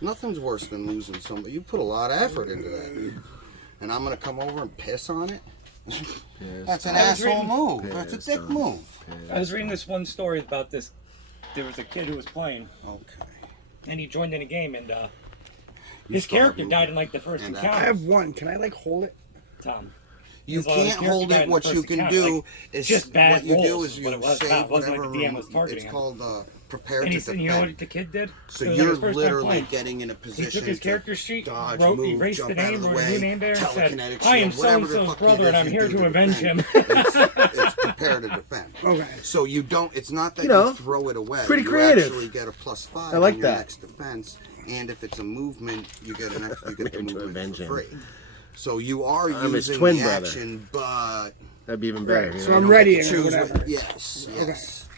Nothing's worse than losing somebody. You put a lot of effort into that. And I'm going to come over and piss on it? That's an asshole move. That's a dick move. I was reading this one story about this. There was a kid who was playing. Okay. And he joined in a game, and his character died in like the first encounter. I have one. Can I like hold it? Tom. You can't hold it. What you can do is just bad what you do rolls, is but you it was save not. It wasn't whatever like the DM was targeting it's him. called prepare And to he said, defend. you know what the kid did? So It was you're his first time literally playing. getting in a position He took his to character sheet, dodge, wrote, move, erased jump the out name, of the wrote a way, new name there, and said, telekinetic I am shield, whatever the so-and-so's fuck brother, it and is I'm you here do to avenge him. It's prepare to defend. Okay. So you don't. It's not that you throw it away. Pretty you creative. actually get a +5 I like on your that. next defense, and if it's a movement, you get an extra. You get the To movement avenge for him. free. So you are I'm his using twin the brother. action, but That'd be even better. Right, you so know? I'm you ready don't get to or choose whatever. Yes. Yes.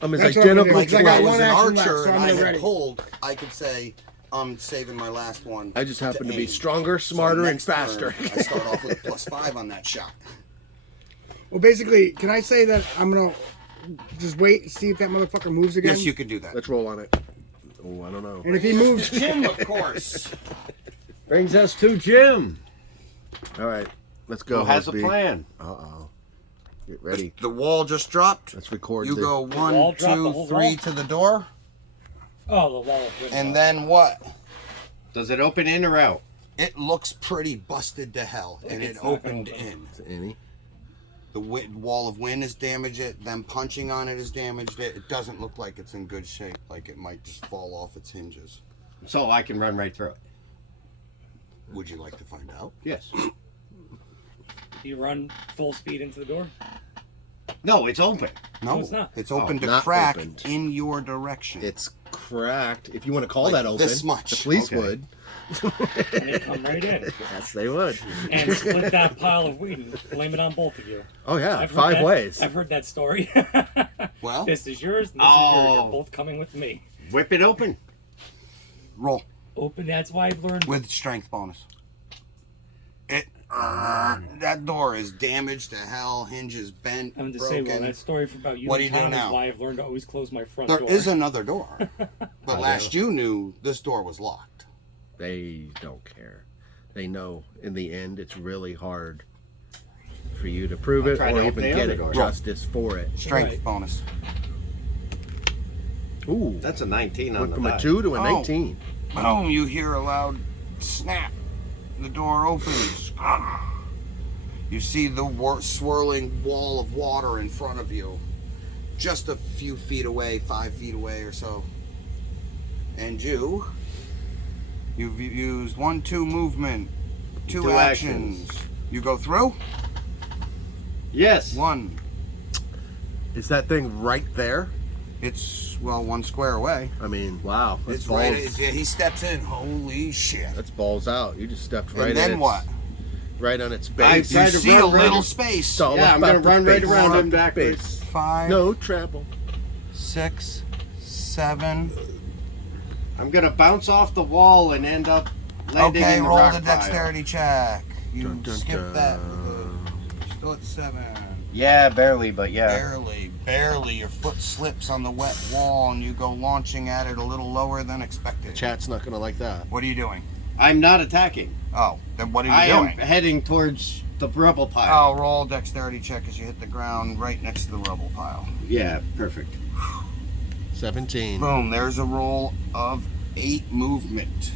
I'm his That's what I'm identical gonna do. Like I if got I was one an action left, archer so and I'm I gonna had ready. pulled, I could say, I'm saving my last one. I just happen to be aim. stronger, So smarter, and next turn, faster. I start off with a +5 on that shot. Well, basically, can I say that I'm gonna just wait and see if that motherfucker moves again? Yes, you could do that. Let's roll on it. Oh, I don't know. And if he moves, Jim, of course. Brings us to Jim. All right, let's go. Who has a Husby. plan? Uh-oh. Get ready. The wall just dropped. Let's record You the... go wall 1, dropped, the 2, whole 3 wall? to the door, Oh, the wall. and then what? Does it open in or out? It looks pretty busted to hell, and it it's not opened gonna open. in. Is it any? The wall of wind has damaged it. Them punching on it has damaged it. It doesn't look like it's in good shape. Like it might just fall off its hinges. So I can run right through it. Would you like to find out? Yes. You run full speed into the door? No, it's open. No, it's not. It's open to Not crack opened. in your direction. It's cracked. If you want to call Like that open, this much. the police Okay. would. And they come right in Yes, they would. and split that pile of weed and blame it on both of you. Oh yeah, I've heard 5 that- ways. I've heard that story. Well, This is yours, and this is yours. Oh. You're both coming with me. Whip it open. roll Open, that's why I've learned. with strength bonus. It that door is damaged to hell. Hinges bent, I'm to broken. say, well, that story about you What and do you do Tom is now? why I've learned to always close my front There door. is another door, but last you knew this door was locked. They don't care. They know in the end it's really hard for you to prove I'll it try or to even open the get other it door. justice for it. Strength Right. bonus. Ooh, That's a 19 on went the from die. a 2 to an Oh. 18. Boom! You hear a loud snap. The door opens. You see the swirling wall of water in front of you, just a few feet away, 5 feet away or so. And you've used 1, 2 movement, 2 Two actions. You go through. Yes. 1. Is that thing right there? It's 1 square away. I mean, wow. That's It's balls, right. Yeah, he steps in. Holy shit! that's balls out. You just stepped right And then in. what? Right on its I base. tried You to see run a right little in- space. It's all Yeah, I'm about gonna the run right base. around About him the backwards. base. 5, No trouble. 6, 7. I'm gonna bounce off the wall and end up landing Okay, in the roll rock the pile. dexterity check. You Dun, dun, skip dun. that. Still at 7. Yeah, barely, but yeah. Barely. Your foot slips on the wet wall and you go launching at it a little lower than expected. Chat's not gonna like that. What are you doing? I'm not attacking. Oh, then what are you I am doing? heading towards the rubble pile. Oh, roll dexterity check as you hit the ground right next to the rubble pile. Yeah, perfect. 17. Boom, there's a roll of 8 movement.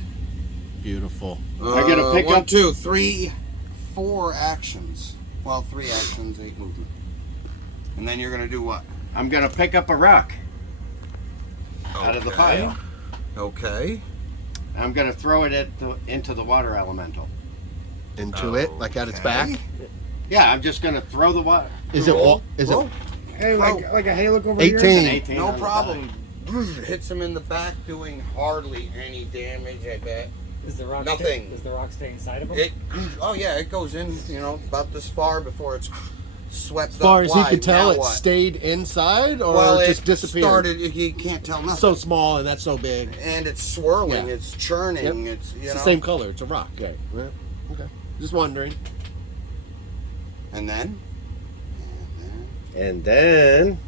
Beautiful. I gotta pick 1, up- 2, 3, 4 actions. Well, 3 actions, 8 movement. And then you're gonna do what? I'm gonna pick up a rock out of the pile. Okay. I'm gonna throw it into the water elemental. Into it, like at its back. Yeah, I'm just gonna throw the water. Is it? Roll. Is Roll. it? hey, like a hey, look over 18. here. 18 No on the problem. Hits him in the back, doing hardly any damage, I bet. Is the rock Nothing. Does the rock stay inside of him? It goes in, about this far before it's swept As far up as he wide. could tell, Now it what? stayed inside or Well, just it disappeared. started, he can't tell nothing. So small and that's so big. And it's swirling, Yeah. it's churning, Yep. it's, It's the same color. It's a rock. Okay. Yeah. Okay. Just wondering. And then? And then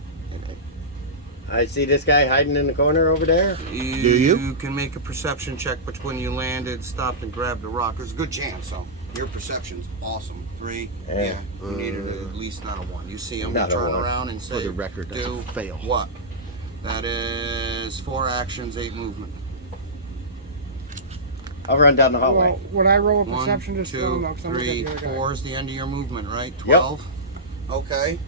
I see this guy hiding in the corner over there. You can make a perception check between you landed, stopped, and grabbed the rock. There's a good chance, so your perception's awesome. 3, yeah. You needed at least not a 1. You see him, you Not a turn 1. around and say, For the record, that's do a fail. what? That is 4 actions, 8 movement. I'll run down the hallway. Well, when I roll a 1, perception, just 2, no, 'cause I'm 3, looking at the other guy. 4 is the end of your movement, right? 12. Okay.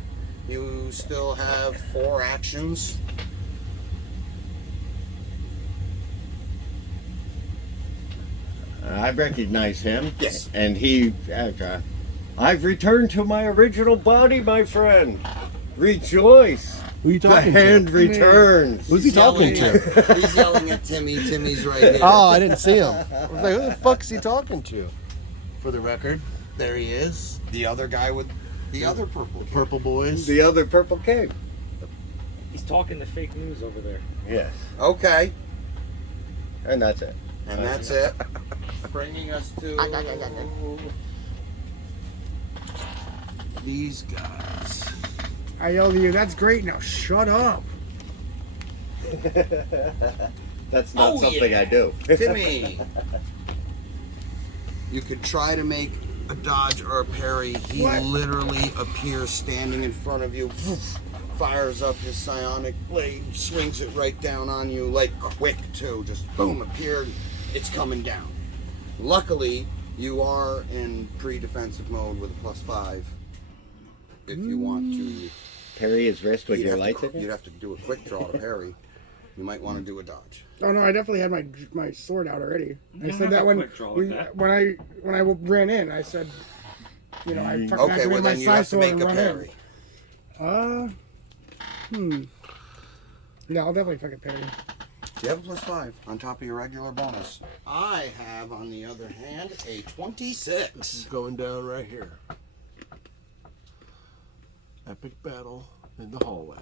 You still have 4 actions. I recognize him. Yes. And he, I've returned to my original body, my friend. Rejoice. Who are you The talking to? hand returns. Who's he talking to? He's yelling at Timmy. Timmy's right here. Oh, I didn't see him. I was like, who the fuck is he talking to? For the record, there he is. The other guy with the other purple. Purple boys. The other purple king. He's talking the fake news over there. Yes. Okay. And that's it. And that's it. Bringing us to these guys. I yelled at you. That's great. Now shut up. That's not something yeah. I do. Timmy. You could try to make a dodge or a parry. He What? literally appears standing in front of you, fires up his psionic blade, swings it right down on you, like quick too. Just boom, appeared. It's coming down. Luckily, you are in pre-defensive mode with a +5. If you want to, Parry his wrist with your lights in you'd it? have to do a quick draw to parry. You might want to do a dodge. Oh no, I definitely had my sword out already. I You said have that a when quick draw with that. when I ran in, I said, you know, I fucking Okay, activated well my then you side have to sword make and a run parry. in. Yeah, I'll definitely fucking parry. You have a +5 on top of your regular bonus. I have, on the other hand, a 26. Going down right here. Epic battle in the hallway.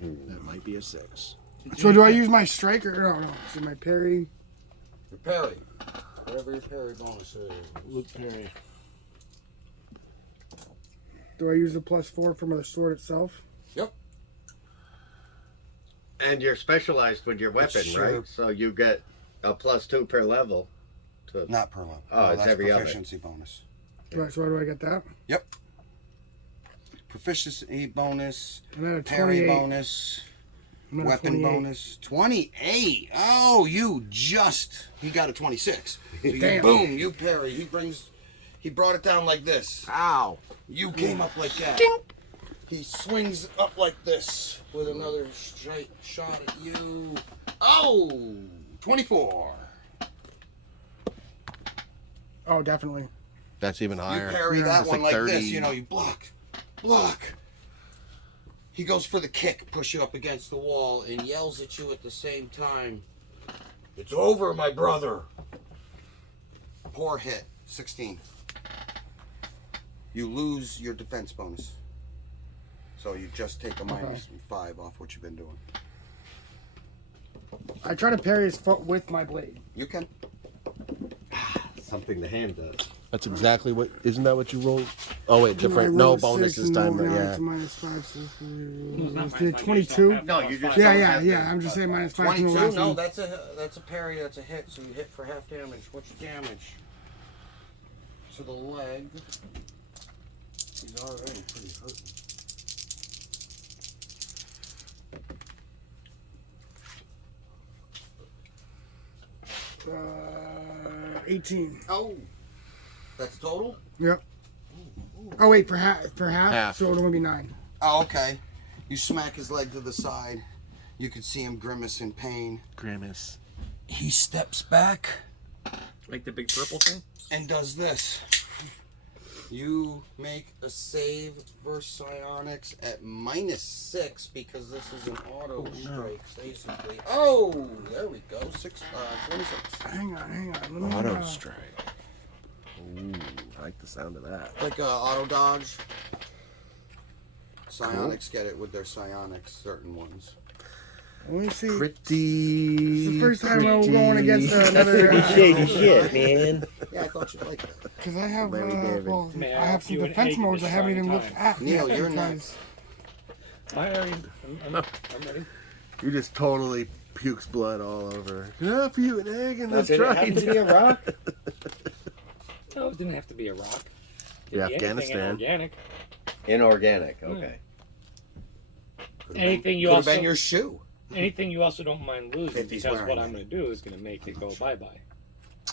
That might be a 6. So do I use my strike or no? So my parry. Your parry. Whatever your parry bonus is. Luke Perry. Do I use the +4 from the sword itself? Yep. And you're specialized with your weapon, Sure. right? So you get a +2 per level. Not per level. Oh, it's that's every other. proficiency bonus. Right. So why do I get that? Yep. Proficiency bonus. I'm at a Parry 28. bonus. I'm at a Weapon 28. bonus. 28. Oh, he got a 26. So you, Damn. boom, you parry. He brought it down like this. Ow! You came up like that. He swings up like this with another straight shot at you. Oh, 24. Oh, definitely. That's even higher. You parry that That's one like like 30. this, you know, you block. He goes for the kick, push you up against the wall, and yells at you at the same time. It's over, my brother. Poor hit, 16. You lose your defense bonus. So you just take a -5 off what you've been doing. I try to parry his foot with my blade. You can. Something the hand does. That's exactly what. Isn't that what you rolled? Oh wait, I different. rolled No a bonus 6 this time. and now Yeah. it's -5. So No, it's not it's minus 5, 22. No, you just Yeah, don't yeah, have yeah. to- I'm just saying -5 from the 22? last No, one. that's a parry, that's a hit, so you hit for half damage. What's your damage? To the leg. He's already pretty hurt. 18. Oh, that's total? Yep. Oh wait, for half. Half. So it'll only be 9. Oh, okay. You smack his leg to the side. You could see him grimace in pain. Grimace. He steps back Like the big purple thing? and does this. You make a save versus psionics at -6 because this is an auto strike, basically. Oh, there we go. 26. Hang on. Let me, Auto strike. Ooh, I like the sound of that. Like auto dodge. Psionics get it with their psionics, certain ones. Let me see. Pretty. It's the first time we're going against another. Shady shit, man. Yeah, I thought you'd like that. Because I have, Larry David. well, May I I have help some you in defense any modes I haven't even destroying looked time? at. Neil, yet you're because- next. I'm ready. You just totally pukes blood all over. Can I have you an egg in Now, this did it have tray? to be a rock? No, it didn't have to be a rock. Yeah, Could be anything Afghanistan. Organic. Inorganic. Okay. Anything you Could have also been your shoe. anything you also don't mind losing, If he's because wearing what it. I'm going to do is going to make it go bye-bye.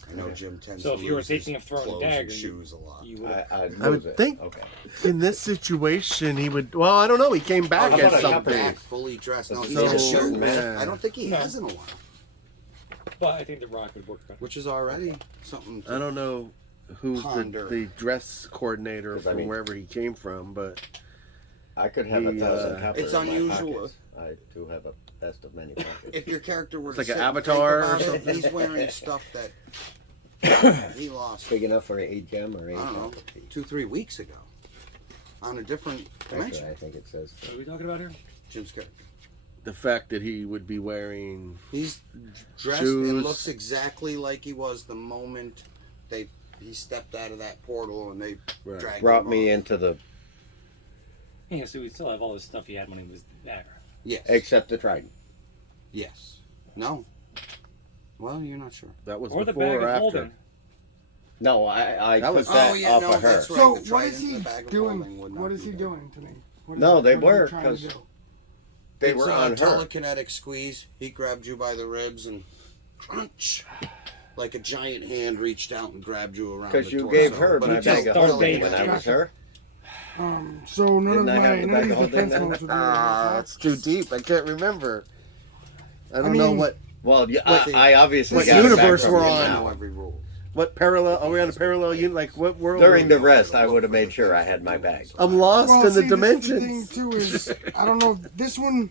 I know Jim tends So to if you were lose his thinking of throwing a clothes and dagger, shoes a lot. You would. I'd I would lose it. think- Okay. In this situation, he would. Well, I don't know. He came back How as about a something. Back, fully dressed. No, he's So, got shoes. yeah. I don't think he No. has in a while. But I think the rock would work better. Which is already something. I don't know who's Ponder. the dress coordinator 'Cause, I from mean- wherever he came from, but I could have He, 1,000 copper It's in my unusual. pockets. I do have a best of many pockets. If your character were It's to like an sit and think avatar or about it, something. he's wearing stuff that he lost. Big enough for 8 gem or 8 I don't know, copper piece. 2-3 weeks ago, on a different dimension. Actually, I think it says. What are we talking about here? Jim's character. the fact that he would be wearing He's dressed Shoes. and looks exactly like he was the moment he stepped out of that portal and they Right. dragged Brought him me off. into the. Yeah, so we still have all this stuff he had when he was there. Yes. Except the trident. Yes. No. Well, you're not sure. that was Or the before bag or of after. holding. No, I That took was- that yeah, off no, of her. that's right. So the what trident is and he the bag of doing? holding would not What is be he there. doing to me? What No, they what is he were, trying to 'cause- do? They It's were a on her. telekinetic squeeze. He grabbed you by the ribs and crunch, like a giant hand reached out and grabbed you around. Because the you torso. gave her But my it's bag of just holding when telekinetic. I was her. So none Didn't I have the of bag of these holding defense then? moves would be That's too deep. I can't remember. I don't mean- know what Well, yeah, What- I obviously what got it back universe from we're you on? I know now. every rule. parallel. Are we on a parallel unit? Like what world? During are the we? rest, I would have made sure I had my bag. I'm lost Well, in see, the this is the dimensions. thing too is I don't know if this one.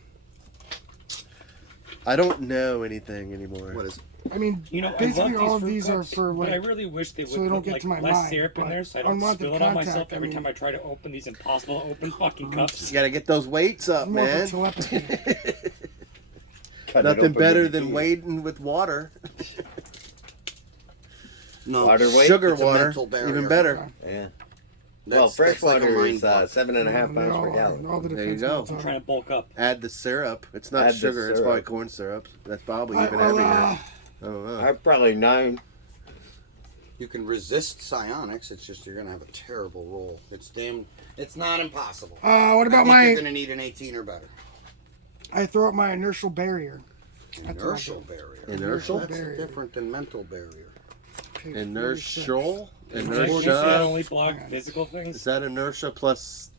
I don't know anything anymore. What is it? I mean, You know, I basically love all of fruit these are cups, for but I like. really wish they would so they don't put get like to my less mind, syrup in but there, so I don't unwanted spill it on myself contact, every I time mean- I try to open these impossible to open fucking cups. You gotta get those weights up, More for man. telepathy. Cut it Nothing open better with the than key. wading with water. No. Water weight? Sugar It's a water, mental barrier. even better. Yeah. That's- Well, fresh that's like a water mind is block. 7.5 They pounds all per are. gallon. All the There you defense go. moves I'm are. trying to bulk up. Add the syrup. It's not Add the sugar. It's syrup. probably corn syrup. That's probably Alright, even well, heavier. I don't know. I'm probably 9. You can resist psionics. It's just you're gonna have a terrible roll. It's not impossible. What I about think you're my? gonna need an 18 or better. I throw up my inertial barrier. That's what I Inertial do. barrier. Inertial? That's Barrier. different than mental barrier. Page Inertial? Can't you Inertia? only block physical Is things? that inertia plus?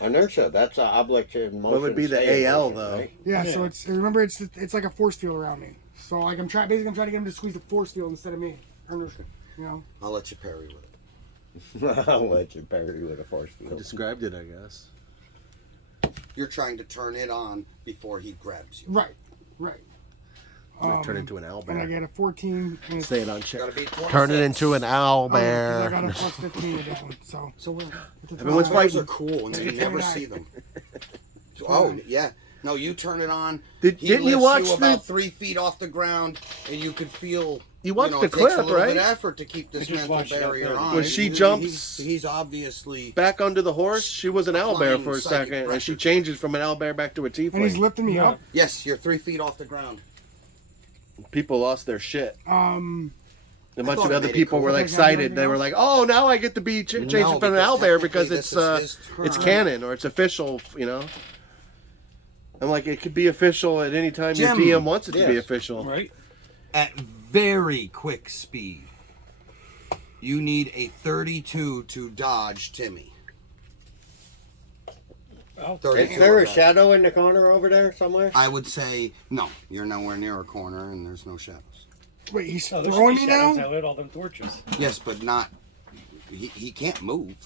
Inertia, that's an object in motion. What would be the stay in AL, motion, though? right? Yeah, Yeah. so it's like a force field around me. So like I'm trying to get him to squeeze the force field instead of me. Inertia, you know. I'll let you parry with it. I'll let you parry with a force I field. described it, I guess. You're trying to turn it on before he grabs you. Right, right. Might turn into an And I owlbear. get a 14. And it's, Say it on check. Gotta be Turn it into an oh, 'cause I got owlbear. a plus 15 with that one. So what? it's a Everyone's 12. Owlbears are cool and you never see them. Oh yeah. No, you turn it on. Didn't he you lifts watch you about the- 3 feet off the ground, and you could feel. You watched know, the it takes a clip, little right? bit of effort to keep this I just mental watched it out barrier there. on. When she He's- jumps- he's obviously. Back onto the horse, she was an owlbear for a Applying second, and she psychic changes from an owlbear back to a And he's tiefling. lifting me up. Yes, you're 3 feet off the ground. People lost their shit. A I bunch thought of it other made it people cool. were like Does that have excited. They were anything like, "Oh, now I get to be changing No, from an because owlbear because technically it's this is his it's turn. canon or it's official." You know. I'm like, it could be official at any time Jim. your DM wants it to be Yes. official. Right? At very quick speed, you need a 32 to dodge Timmy. Well, 32 Is there or a better. shadow in the corner over there somewhere? I would say no. You're nowhere near a corner, and there's no shadows. Wait, he's no, there should throwing be me shadows. I now? lit all them torches. Yes, but not. He can't move.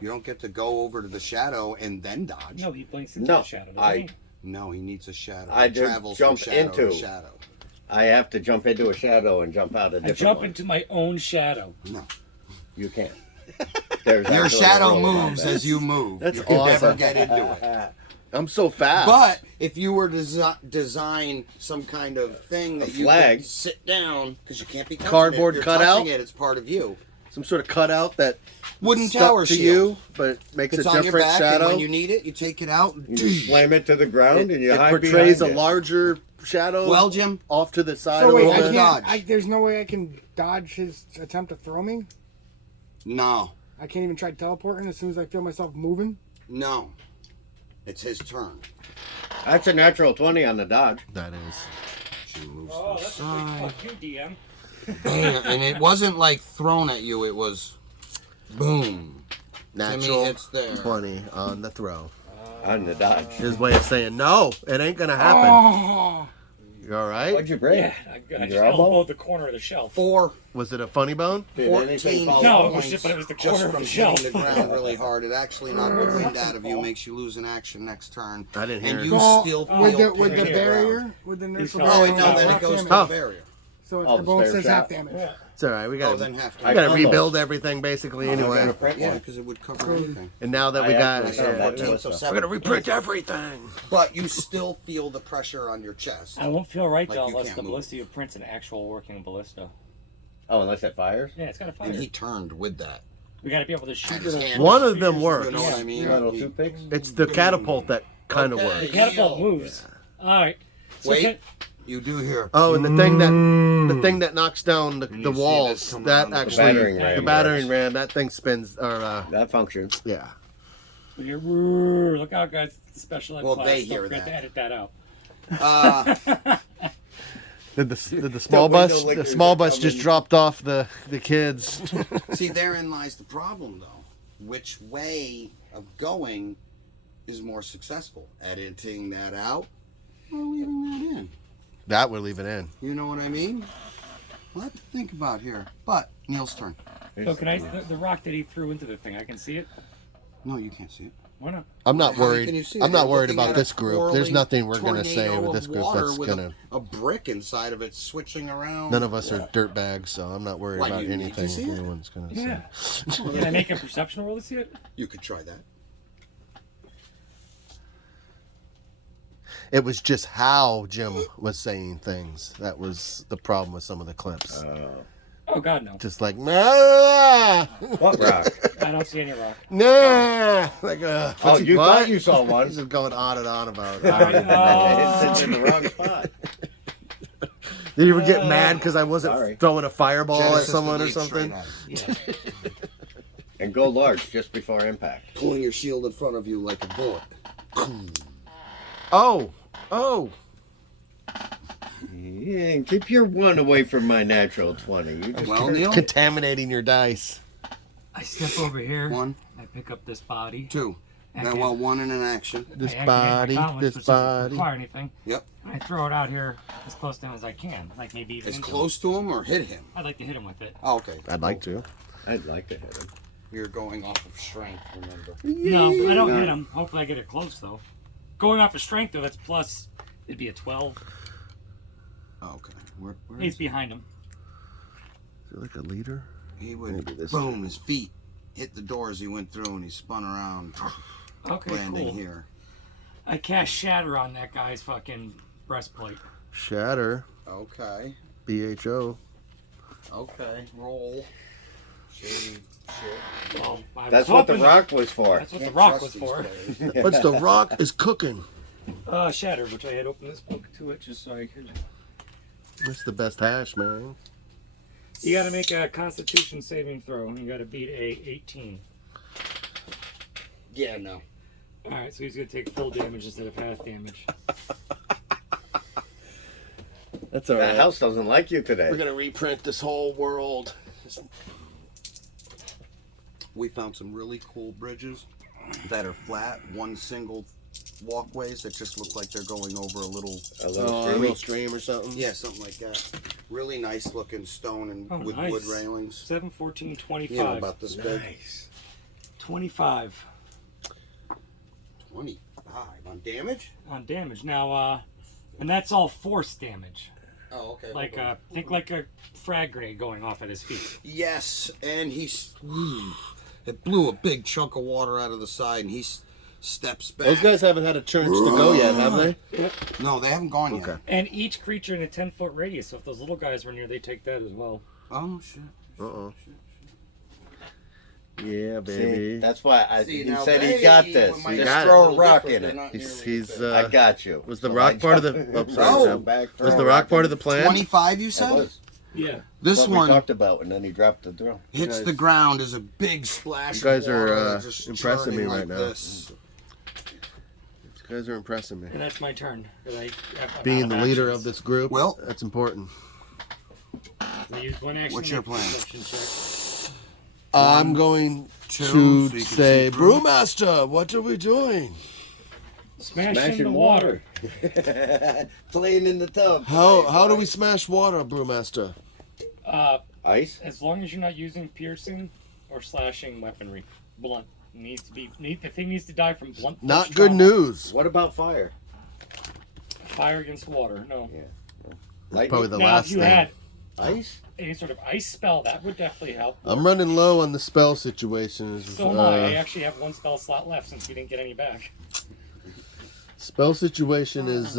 You don't get to go over to the shadow and then dodge. No, he blinks into No, the shadow, doesn't I- he? No, he needs a shadow. I He just travels jump from shadow to into- shadow. I have to jump into a shadow and jump out a I different jump one. into my own shadow. No, You can't. There's your actually a shadow rule about moves that. as you move. That's you can never awesome. get into it. I'm so fast. But if you were to design some kind of thing that you flag. could sit down, because you can't be touching Cardboard it. If you're cutout? touching it, it's part of you. some sort of cutout that Wooden stuck tower to shield. you, but makes It's a on your different back, shadow. and when you need it, you take it out. You just slam it to the ground and you it hide portrays a behind it. larger shadow. Well, Jim, off to the side So a wait, little I bit. dodge. can't. There's no way I can dodge his attempt to throw me. no, I can't even try teleporting as soon as I feel myself moving. no, it's his turn. That's a natural 20 on the dodge. That is. She moves Oh, to the that's a side. big fuck you, DM. Bam. And it wasn't like thrown at you; it was boom. Natural it's there. 20 on the throw. On the dodge. His way of saying, no, it ain't going to happen. Oh, You all right? What'd you break? Yeah, I Your just elbow? elbowed the corner of the shelf. 4, Was it a funny bone? Did anything 14 fall No, off? it was points just- but it was the just corner of from the shelf. hitting the ground really hard. It actually knocked the wind out of you, makes you lose an action next turn. I didn't hear And it. you so still feel with the pain in barrier, ground. with the He inertial fell. Oh, barrier, wait, no, then half it goes to damage. the barrier. So Oh, the the bullet spare says shot. half damage. Yeah. It's all right. We Oh, got then to half we damage. got to Almost. rebuild everything basically I'm anyway. gonna print Yeah, one. because it would cover everything. And now that we I got, actually So Yeah, 14, yeah. so we're 7. gonna reprint everything. But you still feel the pressure on your chest. I won't feel right Like though you unless can't the move. ballista you print's an actual working ballista. Oh, unless it fires? Yeah, it's got a fire. And he turned with that. We got to be able to shoot At his it. hand. One of them You works. know what I mean? Little He- toothpicks? It's the catapult that kind of Okay. The works. catapult moves. All right. So Wait, you do hear. Oh, and the thing that knocks down the you see this walls, coming that around the actually battering ram the battering works. ram, that thing spins. Or That functions. yeah, You're, look out, guys! It's the special ed Well, class. they Don't hear forget that. to edit that out. did the small window bus? The lickers small are bus just coming. dropped off the kids. See, therein lies the problem, though. Which way of going is more successful? Editing that out or leaving that in? That we're leaving in. You know what I mean? We'll have to think about here. But, Neil's turn. So can I? The rock that he threw into the thing, I can see it. No, you can't see it. Why not? I'm not How worried. can you see it? I'm not You're worried looking about at this a group. There's whirling nothing we're gonna say tornado with this of group water that's with gonna. a brick inside of it switching around. None of us are dirtbags, so I'm not worried Why, about you need to anything see it? anyone's gonna Yeah. say. Can I make a perception roll to see it? You could try that. It was just how Jim was saying things that was the problem with some of the clips. Oh God, no! Just like nah, What rock? I don't see any rock. nah. Like Oh, you what? thought you saw one. He's just going on and on about it. It sits in the wrong spot. Did you ever get mad because I wasn't Sorry. throwing a fireball at Genesis someone or would lead straight something? at it. Yeah. And go large just before impact. Pulling your shield in front of you like a bullet. Oh. Yeah, keep your one away from my natural 20. You just Well, Neil, Contaminating your dice. I step over here. 1, I pick up this body. 2. I Now, can't- well, 1 in an action. This I can't body, accomplish, this which doesn't body. require anything. Yep. I throw it out here as close to him as I can, like maybe even As into close to him or hit him? him. I'd like to hit him with it. Oh, okay. I'd like to. I'd like to hit him. You're going off of strength, remember. No, I don't hit him. Hopefully, I get it close though. Going off of strength though, that's plus. It'd be a 12. Oh, okay. Where He's is behind him. Is it like a leader? he? Would Maybe this boom, his feet hit the door as he went through and he spun around, Okay, landing cool. here. I cast shatter on that guy's fucking breastplate. Shatter. Okay. BHO. Okay. Roll. Shady shit. Well, I That's was what the hoping- rock was for. That's what the Can't rock trust was these for. players. What's the rock is cooking? Shatter, which I had opened this book to it just so I could. That's the best hash, man. You got to make a Constitution saving throw. You got to beat a 18. Yeah, no. All right, so he's gonna take full damage instead of half damage. That's all The house doesn't like you today. We're gonna reprint this whole world. We found some really cool bridges that are flat, one single walkways that just look like they're going over a little, A little A streamy. little stream or something. yeah, something like that. Really nice looking stone and Oh, with nice. wood railings. 7, 14, 25. You know, about this big. Nice. 25 25 on damage? on damage. Now, and that's all force damage. Oh, okay. Like, hold on. think like a frag grenade going off at his feet. Yes, and it blew a big chunk of water out of the side, and he steps back. Those guys haven't had a chance to go yet, have they? No, they haven't gone yet. Okay. And each creature in a 10-foot radius. So if those little guys were near, they take that as well. Oh shit. Uh-oh. Yeah, See, baby. that's why See, he now said they he got this. might Just got it. throw a a little rock different. in They're it. not He's nearly as big. I got you. Was the So rock I part of the? jumped- Oh, sorry. Oh. Sam. back, throw Was a the rock part of the in. plan? 25, you That said? was. Yeah. This What we one talked about, and then he dropped the drone. hits guys- the ground as a big splash. You guys of water, are, just impressing me churning right like now. This. These guys are impressing me. And that's my turn. 'Cause I'm Being out the leader actions. of this group, Well- that's important. I use one action. What's to your make a plan? perception check. I'm going two, to so you can say, see through. Brewmaster, what are we doing? Smash in the water. Playing in the tub. How do we smash water, Brewmaster? Ice? As long as you're not using piercing or slashing weaponry. Blunt. Needs to be. The thing needs to die from blunt. Not force good trauma. news. What about fire? Fire against water. No. Yeah. Probably Lightning? the Now, last if you thing. had Ice? any sort of ice spell, that would definitely help. I'm running low on the spell situations. So am I. I actually have one spell slot left since we didn't get any back. Spell situation is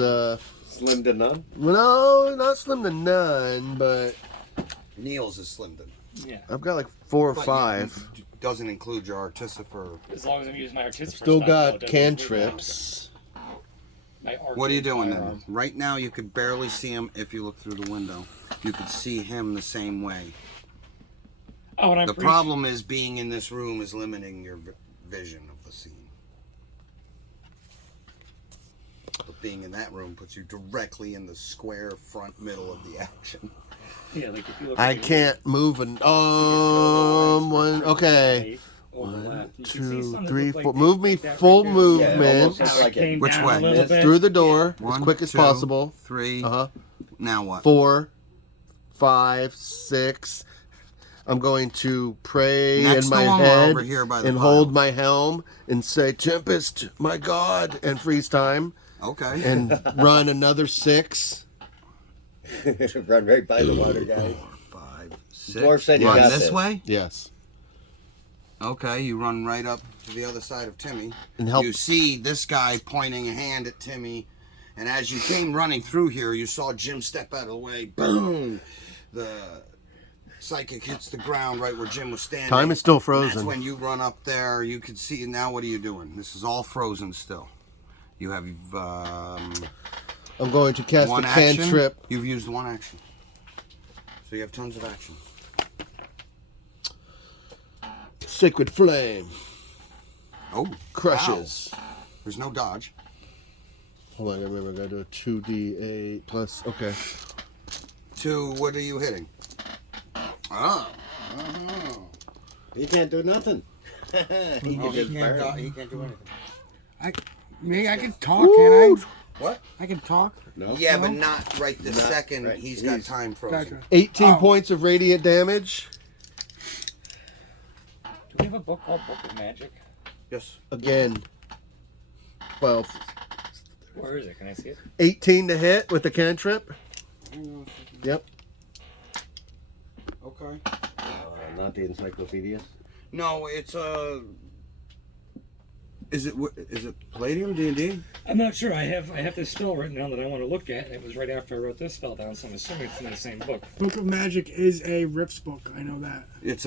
Slim to none? no, not slim to none, but Neil's is slim to. Yeah. I've got like 4 or But 5. Doesn't include your artificial. As long as I'm using my artificial. Still stuff, got though, it doesn't include cantrips. my arcane What are you doing firearm. then? Right now, you could barely see him if you look through the window. You could see him the same way. Oh, and I'm The pretty problem is being in this room is limiting your vision of the scene. But being in that room puts you directly in the square front middle of the action. Yeah, like if you look I at can't move one. Okay. Or the left. You can see 2, some that 3, look like 4. they- Move me like that full right there. Yeah, movement almost How it like came Which down way? a little bit. through the door One, as quick as 2, possible. 3. Uh-huh. Now what? 4, 5, 6. I'm going to pray Next in to my him or head over here by the and pile? hold my helm and say, Tempest, my God, and freeze time Okay. and run another 6. Run right by the water, guys. 4, 5, 6. Dwarf said he Run got this this. way? Yes. Okay, you run right up to the other side of Timmy. And help. You see this guy pointing a hand at Timmy, and as you came running through here, you saw Jim step out of the way. Boom! The psychic hits the ground right where Jim was standing. Time is still And frozen. that's when you run up there. You can see. Now what are you doing? This is all frozen still. You have I'm going to cast a one action. cantrip. You've used one action, so you have tons of action. Sacred Flame. Oh, Crushes. wow. There's no dodge. Hold on, I remember I gotta do a 2d8 plus. Okay. 2. What are you hitting? Oh. He can't do nothing. he Oh, can he just can't, burn. he can't do anything. I can talk, can What? I? I can talk. No? Yeah, but not right this Not second. right. He's got He's- time frozen. Gotcha. 18 Oh. points of radiant damage. Do we have a book called Book of Magic? Yes. Again. 12. Where is it? Can I see it? 18 to hit with the cantrip. Yep. Okay. Not the encyclopedia. No, it's Is it Palladium D&D? I'm not sure. I have this spell written down that I want to look at. And it was right after I wrote this spell down, so I'm assuming it's in the same book. Book of Magic is a Rift's book. I know that. It's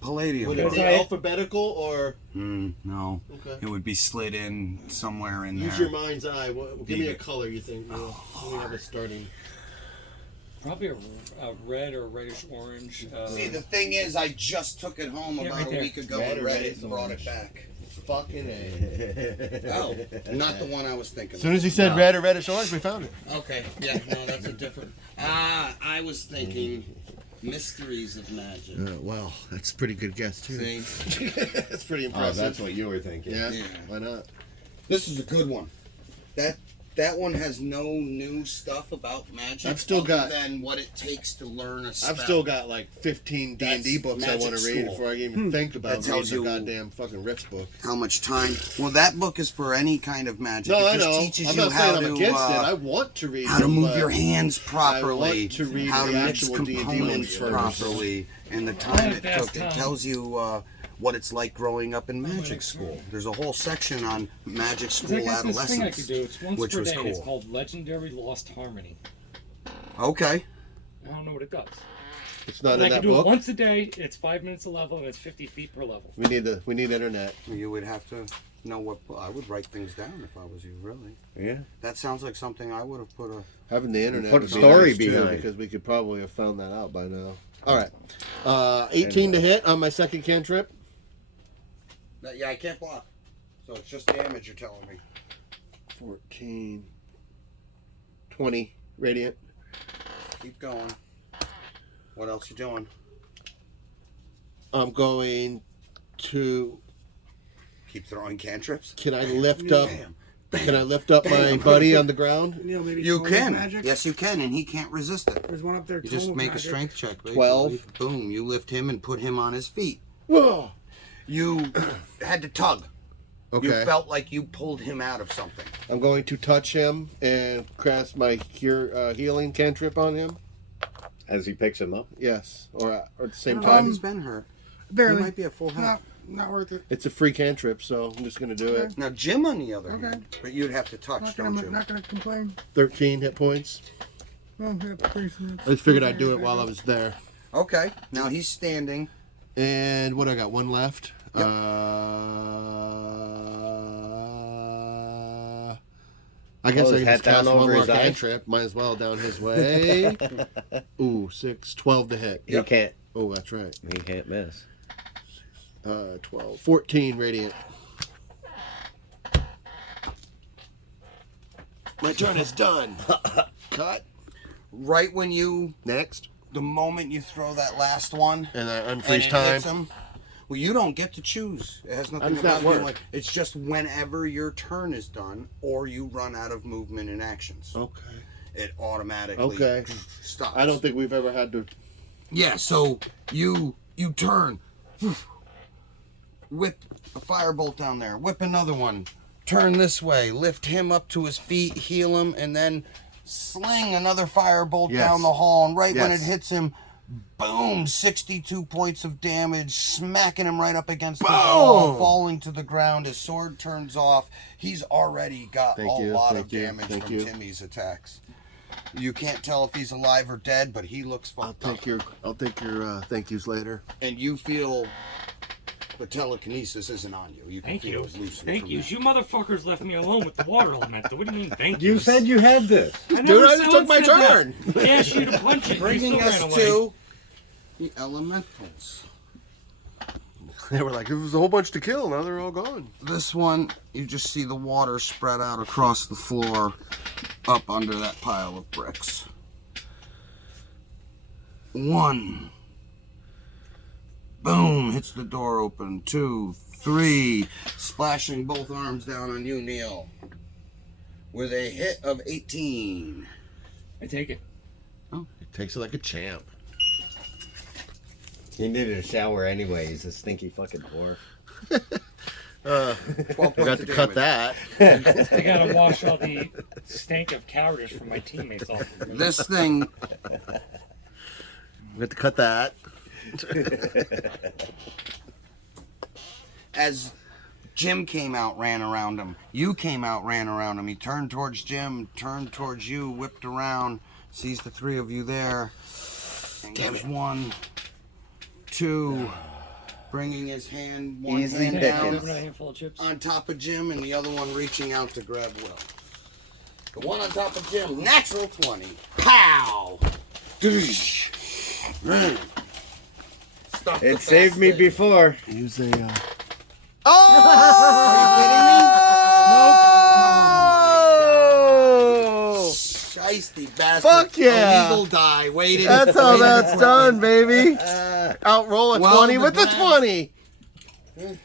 Palladium. it be alphabetical or? No. Okay. It would be slid in somewhere in Use there. your mind's eye. Give me a color you think. We have a starting. Probably a red or reddish orange. See, the thing is, I just took it home Yeah, about right a there. week ago Red and or read reddish it and brought it orange? back. Fucking A. Oh, not the one I was thinking As soon as he said red or reddish orange, we found it. Okay, yeah, no, that's a different. I was thinking Mysteries of Magic. Well, that's a pretty good guess too. See? That's pretty Oh, impressive. that's what you were thinking. Yeah. Yeah. Why not? This is a good one. That one has no new stuff about magic. I've still other got- than what it takes to learn a spell. I've still got like 15 D&D That's books I magic want to read school. before I even think about That tells reading a you- goddamn fucking Rift's book. how much time. Well, that book is for any kind of magic. No, it I just know. teaches I'm you not how saying I'm to against it. I want to read how to them, move but your hands properly, I want to read how to the mix actual D&D components ones first. properly, and the time it fast took. It time. tells you what it's like growing up in magic school. There's a whole section on magic I school got this thing I adolescence, could do. It's once which per was day. It's cool. called Legendary Lost Harmony. Okay. I don't know what it does. It's not And in I that can do book. it once a day. It's 5 minutes a level, and it's 50 feet per level. We need internet. You would have to know what. I would write things down if I was you, really. Yeah. That sounds like something I would have put a. Having the internet Put a would be story nice, too, behind. because we could probably have found that out by now. All right. 18 to hit on my second cantrip. Yeah, I can't block. So it's just damage, you're telling me. 14. 20 radiant. Keep going. What else you doing? I'm going to. Keep throwing cantrips? Can I lift up? Bam. Can I lift up my buddy on the ground? Neil, maybe You Tome of can. Magic? Yes, you can, and he can't resist it. There's one up there. You Tome just of make a Magic. strength check. Basically. 12. Boom. You lift him and put him on his feet. Whoa. You had to tug. Okay. You felt like you pulled him out of something. I'm going to touch him and cast my healing cantrip on him. As he picks him up. Yes, or at the same Um, time. He's been hurt. Barely. He might be a full health. Not worth it. It's a free cantrip, so I'm just going to do it. Now, Jim, on the other Okay. hand, but you'd have to touch, Not don't gonna, you? not gonna complain. 13 hit points. Well, yeah, pretty soon. I just figured I'd do it while I was there. Okay. Now he's standing. And what I got? One left. Yep. I guess Oh, I his can hat just cast down one over more his eye? cantrip. Might as well down his way. Ooh, 6, 12 to hit. He can't. Oh, that's right. He can't miss. 12, 14 radiant. My turn is done. Cut. Right when you, Next. the moment you throw that last one, And I and unfreeze it time. hits him, well, you don't get to choose. It has How nothing does about that being work? like. It's just whenever your turn is done, or you run out of movement and actions. Okay. It automatically Okay. stops. I don't think we've ever had to. Yeah, so you turn, whip a firebolt down there, whip another one, turn this way, lift him up to his feet, heal him, and then sling another firebolt Yes. down the hall. And right when it Yes. hits him, boom, 62 points of damage, smacking him right up against the wall, falling to the ground. His sword turns off. He's already got Thank a you, lot thank of you, damage thank from you. Timmy's attacks. You can't tell if he's alive or dead, but he looks I'll fucked up. take your thank yous later. And you feel the telekinesis isn't on you. You can Thank feel you. it loosen Thank from you. that. You motherfuckers left me alone with the water elemental. What do you mean, thank you? You said you had this. Dude, I just took my turn. I asked you to punch it. You Bringing still us ran away. to the elementals. They were like, there was a whole bunch to kill. Now they're all gone. This one, you just see the water spread out across the floor up under that pile of bricks. 1. Boom, hits the door open. 2, 3, splashing both arms down on you, Neil. With a hit of 18. I take it. It takes it like a champ. He needed a shower anyway. He's a stinky fucking dwarf. 12 I got points to of cut damage. that. I gotta wash all the stank of cowardice from my teammates off of me. This thing, We got to cut that. as Jim came out, ran around him. You came out, ran around him. He turned towards Jim, turned towards you, whipped around, sees the three of you there. And goes 1, 2, bringing his hand, one Easy hand pickings. down Open a handful of chips. on top of Jim, and the other one reaching out to grab Will. The one on top of Jim, natural 20. Pow! Doosh. Stuck the It saved me fast thing. before. Use a. Oh! Are you kidding me? Oh! Shiesty bastard. Fuck yeah. Illegal die. Waited. That's how waited that's for- done, baby. Outroll a Well, 20 the with the grab- 20. It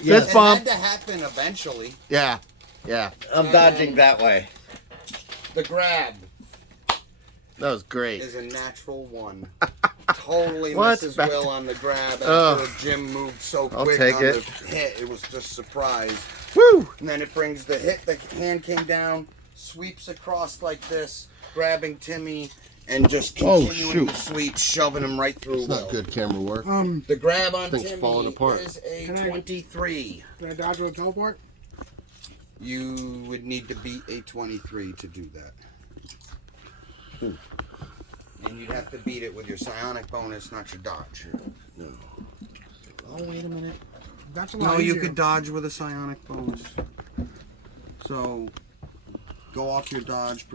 Fist bump. had to happen eventually. Yeah. Yeah. I'm dodging that way. The grab That was great. is a natural 1. Totally What? misses Back Will to- on the grab after Ugh. Jim moved so I'll quick take on it. the hit. It was just surprise. Woo! And then it brings the hit. The hand came down, sweeps across like this, grabbing Timmy, and just Oh, continuing shoot. to sweep, shoving him right through It's Will. not good camera work. The grab on Thing's Timmy falling apart. is a Can I- 23. Can I dodge with a teleport? You would need to beat a 23 to do that. And you'd have to beat it with your psionic bonus, not your dodge. No. Oh, wait a minute. That's a lot No, you easier. could dodge with a psionic bonus. So, go off your dodge.